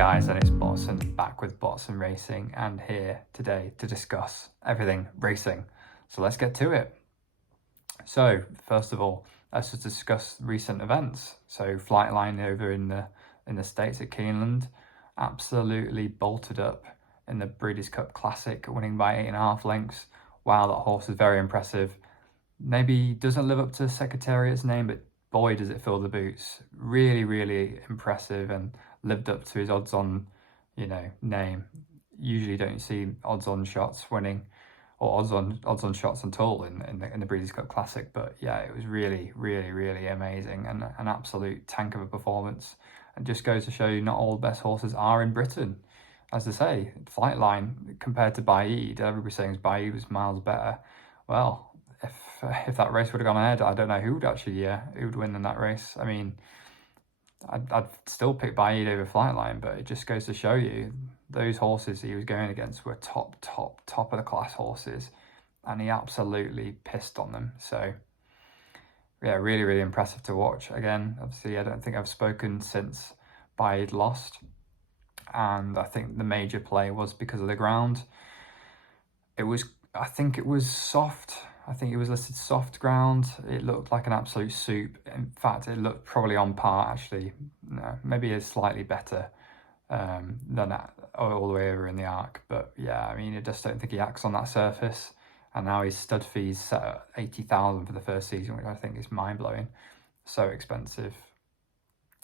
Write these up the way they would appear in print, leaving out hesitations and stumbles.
guys, and it's Botson back with Botson Racing, and here today to discuss everything racing. So let's get to it. So first of all, let's just discuss recent events. So Flightline over in the States at Keeneland absolutely bolted up in the Breeders' Cup Classic, winning by 8.5 lengths. Wow, that horse is very impressive. Maybe doesn't live up to Secretariat's name, but boy does it fill the boots. Really, really impressive, and lived up to his odds-on, name. Usually don't see odds-on shots winning, or odds-on shots at all in the Breeders' Cup Classic. But yeah, it was really, really, really amazing, and an absolute tank of a performance. And just goes to show you, not all the best horses are in Britain. As I say, Flightline compared to Baaeed, everybody's saying Baaeed was miles better. Well, if that race would have gone ahead, I don't know who would win in that race. I mean, I'd still pick Baaeed over Flightline, but it just goes to show you those horses he was going against were top of the class horses, and he absolutely pissed on them. So yeah, really, really impressive to watch. Again, obviously, I don't think I've spoken since Baaeed lost, and I think the major play was because of the ground. I think it was soft. I think it was listed soft ground. It looked like an absolute soup. In fact, it looked probably on par, actually. No, maybe it's slightly better than that, all the way over in the Arc. But yeah, I mean, I just don't think he acts on that surface. And now his stud fees set at 80,000 for the first season, which I think is mind-blowing. So expensive.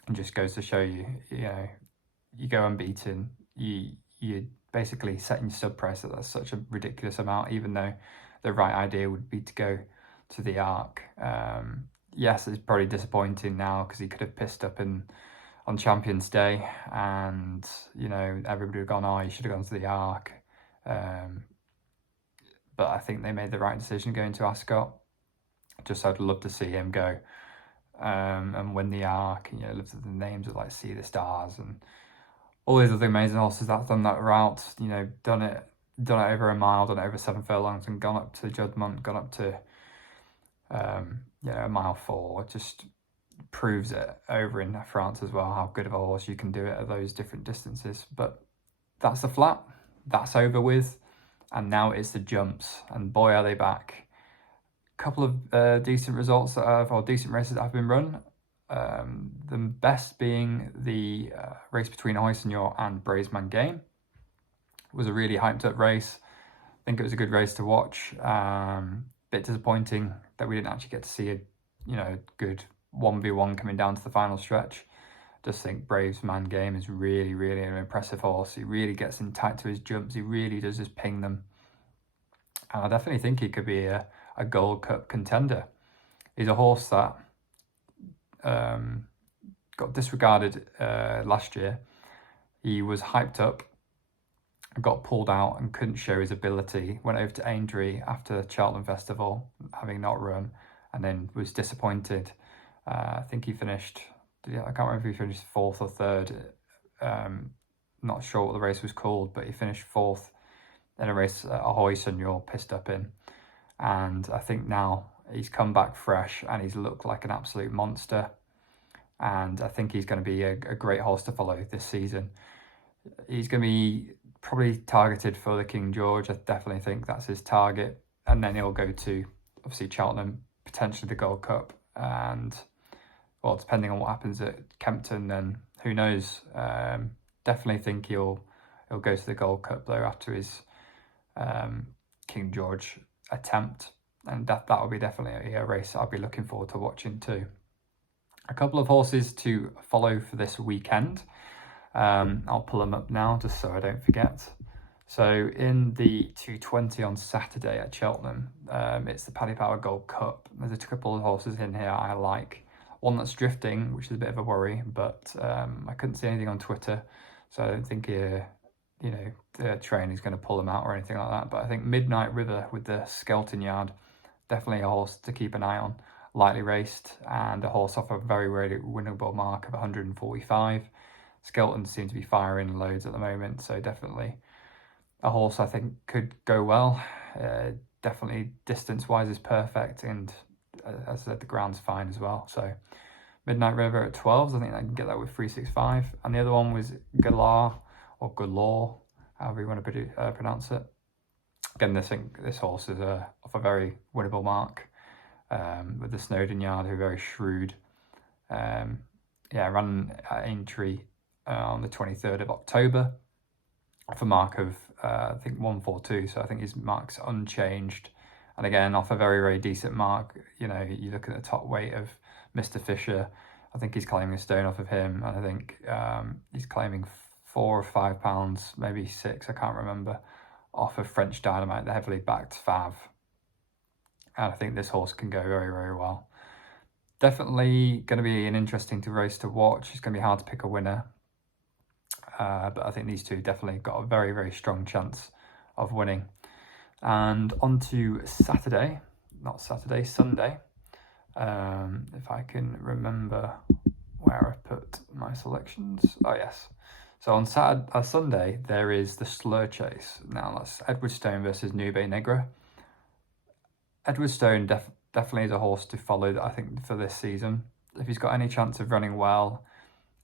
And just goes to show you, you go unbeaten, you're basically setting your stud price at such a ridiculous amount, even though the right idea would be to go to the Arc. Yes, it's probably disappointing now because he could have pissed up on Champions Day, and everybody would have gone, oh, you should have gone to the Arc. But I think they made the right decision going to Ascot. I'd love to see him go and win the Arc. Look at the names of like See the Stars and all these other amazing horses that's done that route. Done it over a mile, done it over 7 furlongs, and gone up to Judgment, gone up to a mile 4. Just proves it over in France as well, how good of a horse you can do it at those different distances. But that's the flat, that's over with, and now it's the jumps, and boy are they back. A couple of decent results decent races that have been run. The best being the race between Honeysuckle and Bravesman Game. It was a really hyped up race. I think it was a good race to watch. Bit disappointing that we didn't actually get to see a good 1v1 coming down to the final stretch. Just think Bravesman Game is really, really an impressive horse. He really gets in tight to his jumps. He really does just ping them. And I definitely think he could be a Gold Cup contender. He's a horse that got disregarded last year. He was hyped up, got pulled out and couldn't show his ability. Went over to Aintree after the Cheltenham Festival, having not run, and then was disappointed. I think he finished, I can't remember if he finished 4th or 3rd. Not sure what the race was called, but he finished 4th in a race Ahoy Sunil pissed up in. And I think now he's come back fresh and he's looked like an absolute monster. And I think he's going to be a great horse to follow this season. He's going to be probably targeted for the King George. I definitely think that's his target. And then he'll go to, obviously, Cheltenham, potentially the Gold Cup. And, well, depending on what happens at Kempton, then who knows. Definitely think he'll go to the Gold Cup, though, after his King George attempt. And that will be definitely a race I'll be looking forward to watching too. A couple of horses to follow for this weekend. I'll pull them up now just so I don't forget. So in the 220 on Saturday at Cheltenham, it's the Paddy Power Gold Cup. There's a couple of horses in here I like. One that's drifting, which is a bit of a worry, but I couldn't see anything on Twitter, so I don't think the train is going to pull them out or anything like that. But I think Midnight River with the Skelton Yard, definitely a horse to keep an eye on. Lightly raced, and a horse off a very, very winnable mark of 145. Skelton seems to be firing loads at the moment, so definitely a horse I think could go well. Definitely distance-wise is perfect, and as I said, the ground's fine as well. So Midnight River at 12s. I think I can get that with 365. And the other one was Galar, or Galore, however you want to pronounce it. Again, this horse is off a very winnable mark, with the Snowden Yard, who are very shrewd. Ran at Aintree on the 23rd of October off a mark of I think 142, so I think his mark's unchanged. And again, off a very, very decent mark. You know, you look at the top weight of Mr. Fisher, I think he's claiming a stone off of him, and I think he's claiming 4 or 5 pounds, maybe 6, I can't remember, off of French Dynamite, the heavily backed Fav. And I think this horse can go very, very well. Definitely going to be an interesting race to watch. It's going to be hard to pick a winner. But I think these two definitely got a very, very strong chance of winning. And on to Sunday. If I can remember where I put my selections. Oh, yes. So on Sunday, there is the Shloer Chase. Now, that's Edwardstone versus Nube Negra. Edwardstone definitely is a horse to follow, I think, for this season. If he's got any chance of running well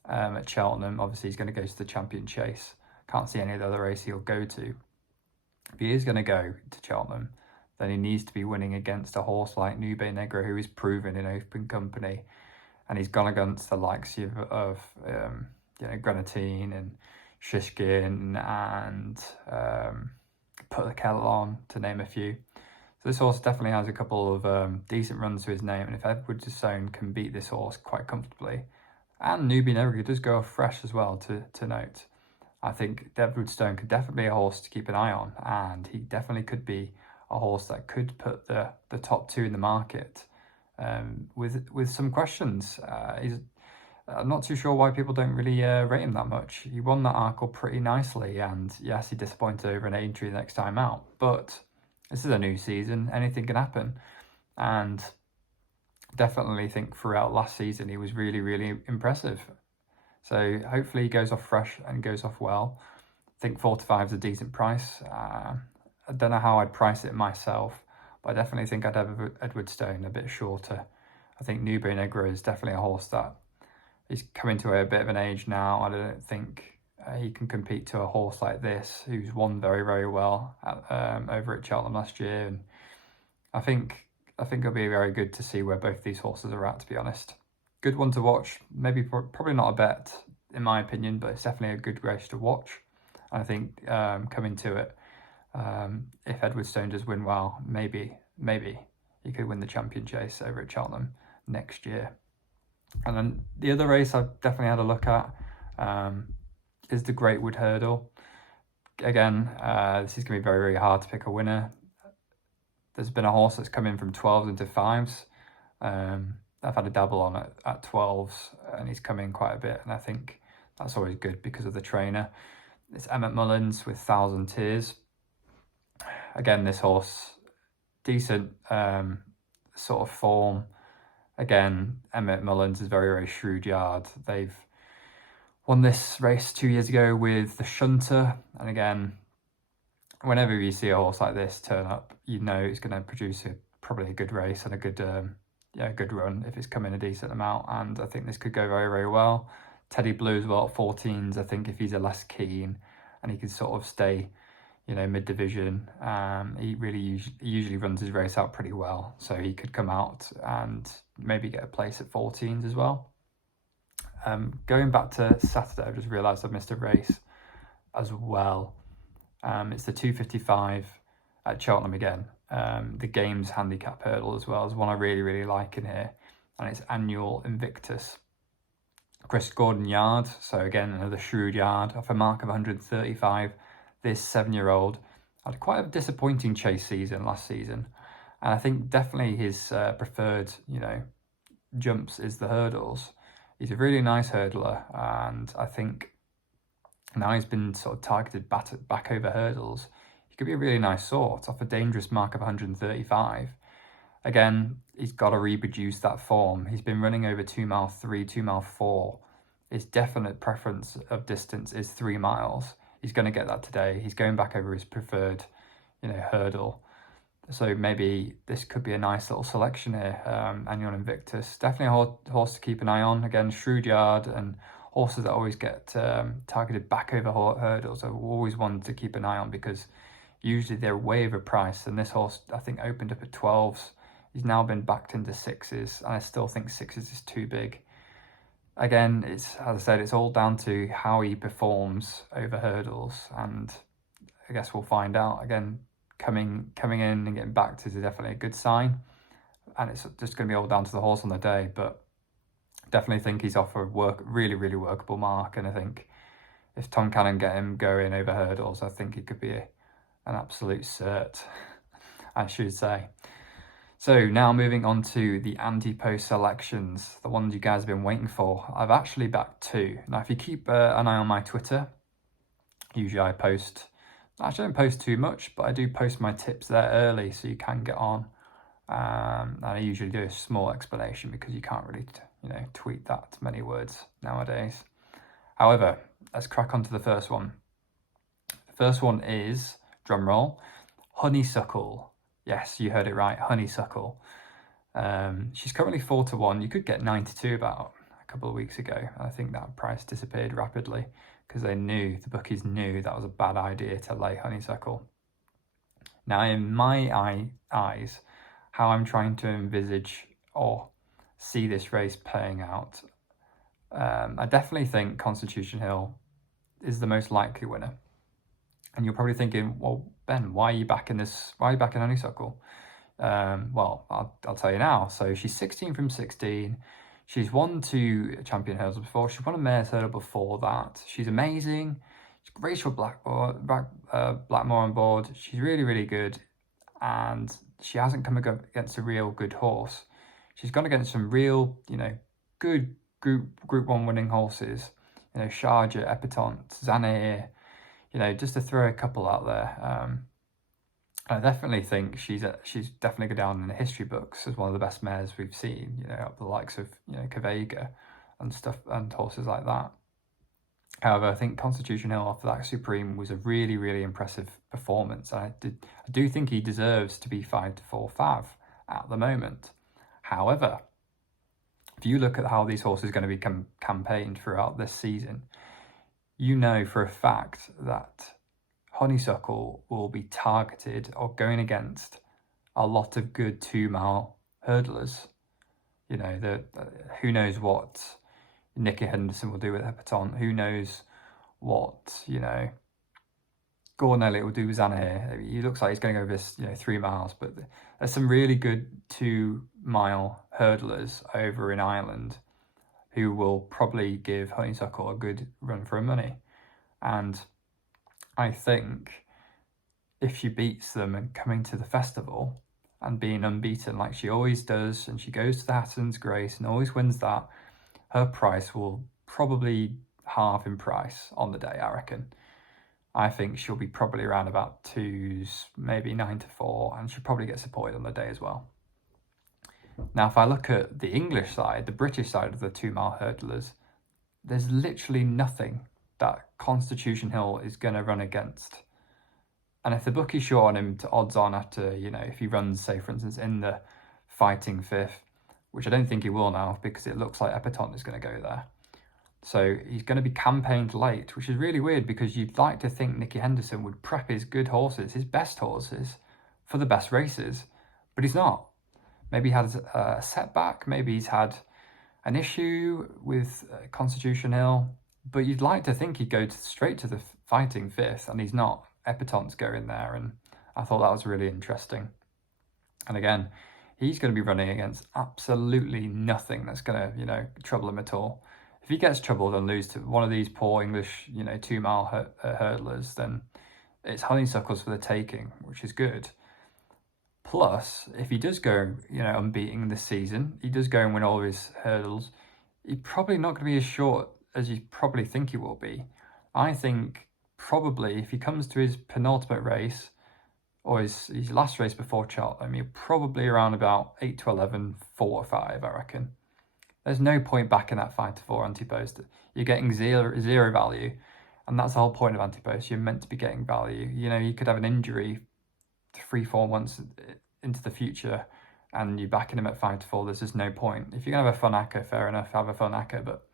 at Cheltenham, obviously he's going to go to the Champion Chase. Can't see any other race he'll go to. If he is going to go to Cheltenham, then he needs to be winning against a horse like Nube Negra, who is proven in open company. And he's gone against the likes of Grenadine and Shishkin and Put the Kettle On, to name a few. So this horse definitely has a couple of decent runs to his name, and if Edwardstone can beat this horse quite comfortably, and Nube Negra does go off fresh as well, to note, I think Edwardstone could definitely be a horse to keep an eye on, and he definitely could be a horse that could put the top 2 in the market with some questions. I'm not too sure why people don't really rate him that much. He won that Arkle pretty nicely, and yes, he disappointed over an Aintree the next time out, but this is a new season, anything can happen. And definitely think throughout last season he was really, really impressive. So hopefully he goes off fresh and goes off well. I think 4 to 5 is a decent price. I don't know how I'd price it myself, but I definitely think I'd have Edwardstone a bit shorter. I think Nube Negra is definitely a horse that is coming to a bit of an age now. I don't think he can compete to a horse like this, who's won very, very well over at Cheltenham last year. And I think it'll be very good to see where both these horses are at, to be honest. Good one to watch. Maybe probably not a bet, in my opinion, but it's definitely a good race to watch. And I think coming to it, if Edwardstone does win well, maybe he could win the Champion Chase over at Cheltenham next year. And then the other race I've definitely had a look at is the Greatwood Hurdle. Again, this is going to be very, very hard to pick a winner. There's been a horse that's come in from 12s into 5s. I've had a dabble on it at 12s, and he's come in quite a bit, and I think that's always good because of the trainer. It's Emmett Mullins with 1,000 Tears. Again, this horse, decent sort of form. Again, Emmett Mullins is very, very shrewd yard. They've won this race 2 years ago with the Shunter, and again, whenever you see a horse like this turn up, you know it's going to produce probably a good race and a good run if it's coming a decent amount. And I think this could go very, very well. Teddy Blue as well at 14s. I think if he's a less keen and he can sort of stay, mid-division, he usually runs his race out pretty well. So he could come out and maybe get a place at 14s as well. Going back to Saturday, I've just realised I've missed a race as well. It's the 255 at Cheltenham again. The Games Handicap Hurdle as well is one I really, really like in here. And it's Annual Invictus. Chris Gordon Yard, so again, another shrewd yard, off a mark of 135. This 7-year-old had quite a disappointing chase season last season. And I think definitely his preferred, jumps is the hurdles. He's a really nice hurdler, and I think now he's been sort of targeted back over hurdles. He could be a really nice sort off a dangerous mark of 135. Again, he's got to reproduce that form. He's been running over 2 mile 3, 2 mile 4. His definite preference of distance is 3 miles. He's going to get that today. He's going back over his preferred, hurdle. So maybe this could be a nice little selection here. Annual Invictus, definitely a horse to keep an eye on. Again, shrewd yard and horses that always get targeted back over hurdles. I've always wanted to keep an eye on because usually they're way overpriced. And this horse, I think, opened up at 12s. He's now been backed into 6s, and I still think 6s is too big. Again, it's, as I said, it's all down to how he performs over hurdles, and I guess we'll find out. Again, coming in and getting backed is definitely a good sign, and it's just going to be all down to the horse on the day. But definitely think he's off a really workable mark, and I think if Tom Cannon get him going over hurdles, I think it could be an absolute cert, I should say. So now moving on to the anti-post selections, the ones you guys have been waiting for. I've actually backed 2. Now, if you keep an eye on my Twitter, usually I post, actually I don't post too much, but I do post my tips there early so you can get on. And I usually do a small explanation because you can't really, tweet that many words nowadays. However, let's crack on to the first one. The first one is, drumroll, Honeysuckle. Yes, you heard it right, Honeysuckle. She's currently 4-1. You could get 9-2 about a couple of weeks ago. I think that price disappeared rapidly because the bookies knew that was a bad idea to lay Honeysuckle. Now, in my eyes, how I'm trying to envisage or see this race playing out, I definitely think Constitution Hill is the most likely winner. And you're probably thinking, well, Ben, why are you backing this? Why are you backing Honeysuckle? Well, I'll tell you now. So she's 16 from 16. She's won 2 champion hurdles before. She won a mare's hurdle before that. She's amazing. She's Rachel Blackmore on board. She's really good. And she hasn't come against a real good horse. She's gone against some real, good Group 1 winning horses. Sharjah, Epatante, Zanak, just to throw a couple out there. I definitely think she's definitely go down in the history books as one of the best mares we've seen, up the likes of, Kavega and stuff and horses like that. However, I think Constitution Hill after that Supreme was a really impressive performance. I do think he deserves to be 5-4 fav at the moment. However, if you look at how these horses are going to be campaigned throughout this season, you know for a fact that Honeysuckle will be targeted or going against a lot of good 2-mile hurdlers. Who knows what Nicky Henderson will do with Epatante? Who knows what, Gordon Elliott will do with Zanak? He looks like he's going to go this, 3 miles, but there's some really good 2-mile hurdlers over in Ireland who will probably give Honeysuckle a good run for her money. And I think if she beats them and coming to the festival and being unbeaten like she always does, and she goes to the Hatton's Grace and always wins that, her price will probably halve in price on the day, I reckon. I think she'll be probably around about 2s, maybe 9-4, and she'll probably get supported on the day as well. Now, if I look at the English side, the British side of the 2-mile hurdlers, there's literally nothing that Constitution Hill is going to run against. And if the bookie's short on him to odds on after, if he runs, say, for instance, in the fighting 5th, which I don't think he will now because it looks like Epatante is going to go there. So he's going to be campaigned late, which is really weird because you'd like to think Nicky Henderson would prep his good horses, his best horses, for the best races, but he's not. Maybe he had a setback, maybe he's had an issue with Constitution Hill, but you'd like to think he'd go straight to the fighting 5th, and he's not. Epatante's going there, and I thought that was really interesting. And again, he's going to be running against absolutely nothing that's going to, trouble him at all. If he gets troubled and lose to one of these poor English, 2-mile hurdlers, then it's Honeysuckles for the taking, which is good. Plus, if he does go, unbeaten this season, he does go and win all of his hurdles, he's probably not going to be as short as you probably think he will be. I think probably if he comes to his penultimate race, or his last race before Cheltenham, you're probably around about 8-11, 4-5, I reckon. There's no point backing that 5-4 Antepost. You're getting zero value, and that's the whole point of Antepost. You're meant to be getting value. You could have an injury 3-4 months into the future and you're backing him at 5-4, there's just no point. If you're gonna have a fun acca, fair enough, have a fun acca, but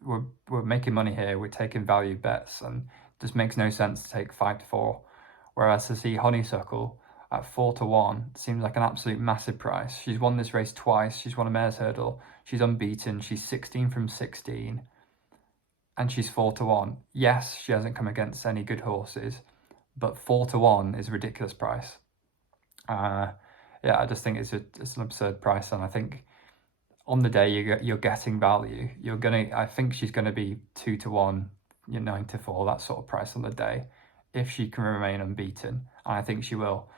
we're making money here, we're taking value bets, and it just makes no sense to take 5-4. Whereas to see Honeysuckle at 4-1 seems like an absolute massive price. She's won this race twice, she's won a mare's hurdle, she's unbeaten, she's 16 from 16, and she's 4-1. Yes, she hasn't come against any good horses, but 4-1 is a ridiculous price. Yeah, I just think it's an absurd price, and I think on the day you're getting value. I think she's gonna be 2-1, 9-4, that sort of price on the day, if she can remain unbeaten, and I think she will.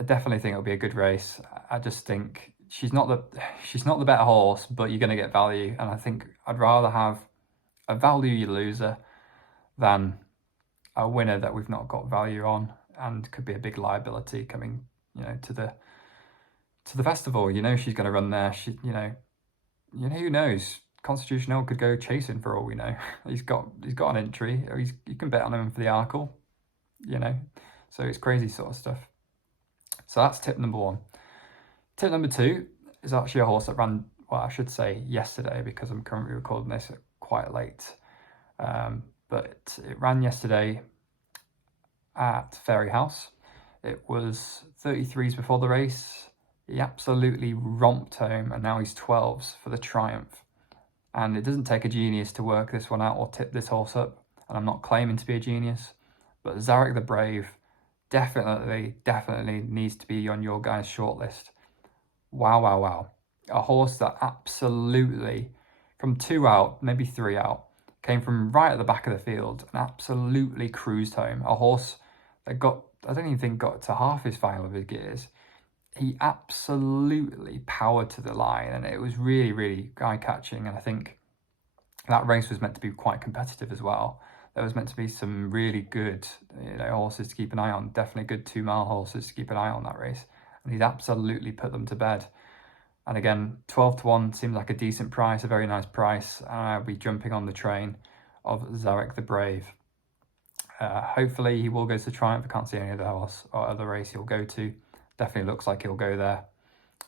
I definitely think it'll be a good race. I just think she's not the better horse, but you're gonna get value, and I think I'd rather have a value loser than a winner that we've not got value on and could be a big liability coming, to the festival. She's going to run there. Who knows? Constitution Hill could go chasing for all we know. He's got an entry. You can bet on him for the Arkle. So it's crazy sort of stuff. So that's tip number 1. Tip number 2 is actually a horse that ran, well, I should say yesterday, because I'm currently recording this quite late. But it ran yesterday at Fairy House. It was 33s before the race. He absolutely romped home, and now he's 12s for the Triumph. And it doesn't take a genius to work this one out or tip this horse up, and I'm not claiming to be a genius, but Zarak the Brave definitely needs to be on your guys' shortlist. Wow. A horse that absolutely, from 2 out, maybe 3 out, came from right at the back of the field and absolutely cruised home. A horse that I don't even think got to half his final of his gears. He absolutely powered to the line, and it was really, really eye-catching. And I think that race was meant to be quite competitive as well. There was meant to be some really good, horses to keep an eye on. Definitely good 2-mile horses to keep an eye on that race. And he's absolutely put them to bed. And again, 12-1 seems like a decent price, a very nice price. And I'll be jumping on the train of Zarak the Brave. Hopefully he will go to Triumph. I can't see any other horse or other race he'll go to. Definitely looks like he'll go there.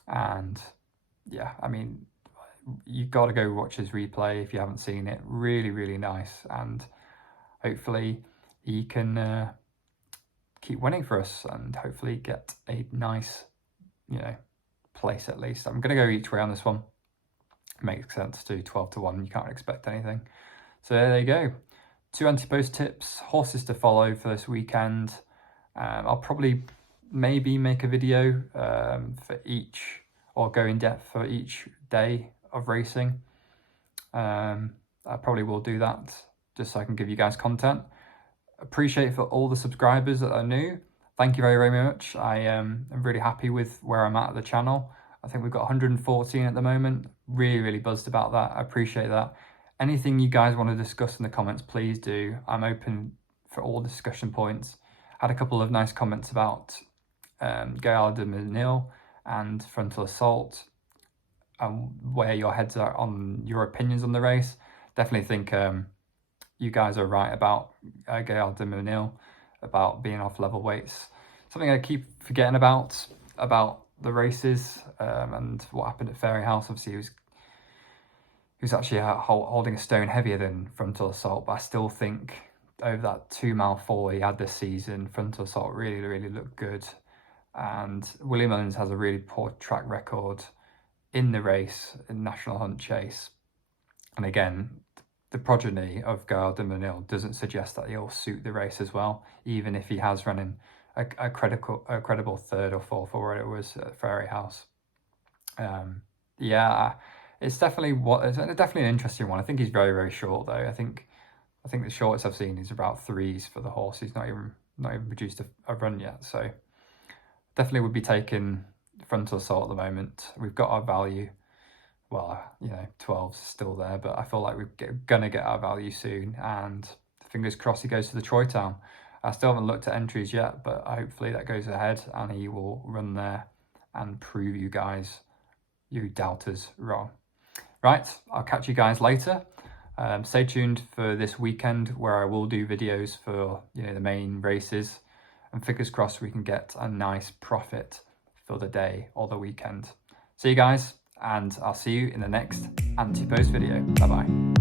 And yeah, I mean, you've got to go watch his replay if you haven't seen it. Really, really nice. And hopefully he can keep winning for us and hopefully get a nice, place at least. I'm going to go each way on this one. Makes sense to 12-1. You can't expect anything. So there you go. 2 Antepost tips, horses to follow for this weekend. I'll probably maybe make a video for each, or go in depth for each day of racing. I probably will do that just so I can give you guys content. Appreciate for all the subscribers that are new. Thank you very, very much. I am really happy with where I'm at the channel. I think we've got 114 at the moment. Really, really buzzed about that. I appreciate that. Anything you guys want to discuss in the comments, please do. I'm open for all discussion points. Had a couple of nice comments about Baaeed and Frontal Assault, where your heads are on your opinions on the race. Definitely think you guys are right about Baaeed, about being off level weights. Something I keep forgetting about the races and what happened at Fairy House. Obviously, he was actually holding a stone heavier than Frontal Assault, but I still think over that 2-mile fall he had this season, Frontal Assault really, really looked good. And William Owens has a really poor track record in the race, in National Hunt Chase. And again, the progeny of Baaeed doesn't suggest that he'll suit the race as well, even if he has running a credible 3rd or 4th or whatever it was at Fairy House. Yeah, it's definitely an interesting one. I think he's very, very short though. I think the shortest I've seen is about 3s for the horse. He's not even produced a run yet. So definitely would be taking Frontal Assault at the moment. We've got our value. Well, 12's still there, but I feel like we're gonna get our value soon. And fingers crossed he goes to the Troy Town. I still haven't looked at entries yet, but hopefully that goes ahead and he will run there and prove you guys, you doubters, wrong. Right, I'll catch you guys later. Stay tuned for this weekend where I will do videos for the main races and fingers crossed we can get a nice profit for the day or the weekend. See you guys, and I'll see you in the next Antepost video. Bye bye.